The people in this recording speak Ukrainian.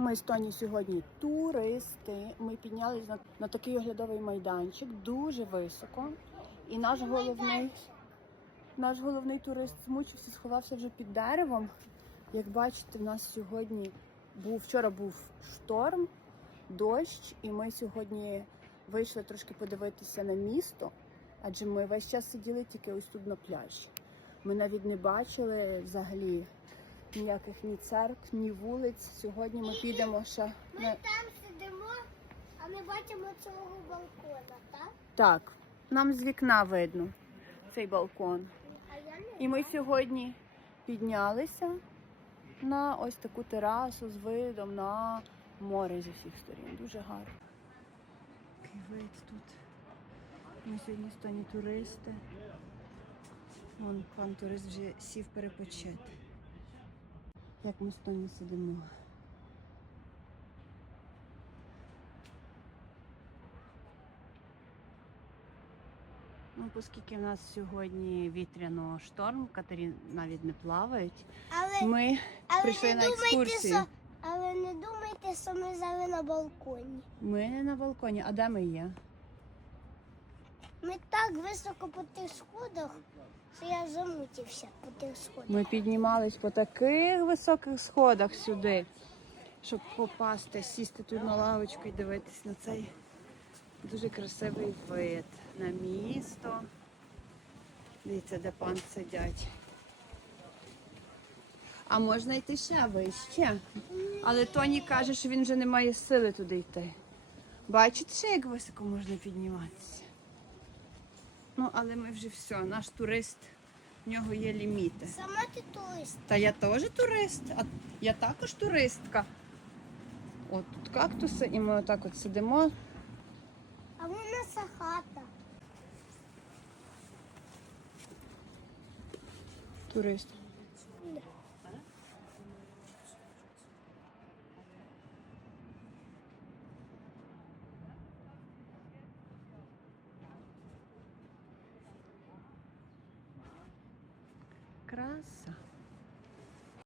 Ми з Тоні сьогодні туристи. Ми піднялись на, на такий оглядовий майданчик дуже високо. І наш головний, наш головний турист змучився, сховався вже під деревом. Як бачите, в нас сьогодні був вчора був шторм, дощ, і ми сьогодні вийшли трошки подивитися на місто, адже ми весь час сиділи тільки ось тут на пляжі. Ми навіть не бачили взагалі ніяких ні церкв, ні вулиць. Сьогодні ми підемо ще Ми на там сидимо, а ми бачимо цього балкона, так? так. Нам з вікна видно цей балкон. А я не І ми сьогодні піднялися на ось таку терасу з видом на море зі всіх сторін. Дуже гарно. Який вид тут. Ми сьогодні стані туристи. Вон пан турист вже сів перепочити. Як ми стоні сидимо. Ну, оскільки в нас сьогодні вітряно шторм, катері навіть не плавають. Але, Ми але прийшли не на думайте, що, але не думайте, що ми зараз на балконі. Ми не на балконі, а де ми є? Ми так високо по тих сходах, що я замутився по тих сходах. Ми піднімались по таких високих сходах сюди, щоб попасти, сісти тут на лавочку і дивитись на цей дуже красивий вид на місто. Дивіться, де пан сидять. А можна йти ще вище. Але Тоні каже, що він вже не має сили туди йти. Бачите, ще як високо можна підніматися. Ну, але ми вже все, наш турист, в нього є ліміти. Сама ти турист. Та я теж турист, а я також туристка. От тут кактуси, і ми отак от сидимо. А в нас хата. Турист. graça.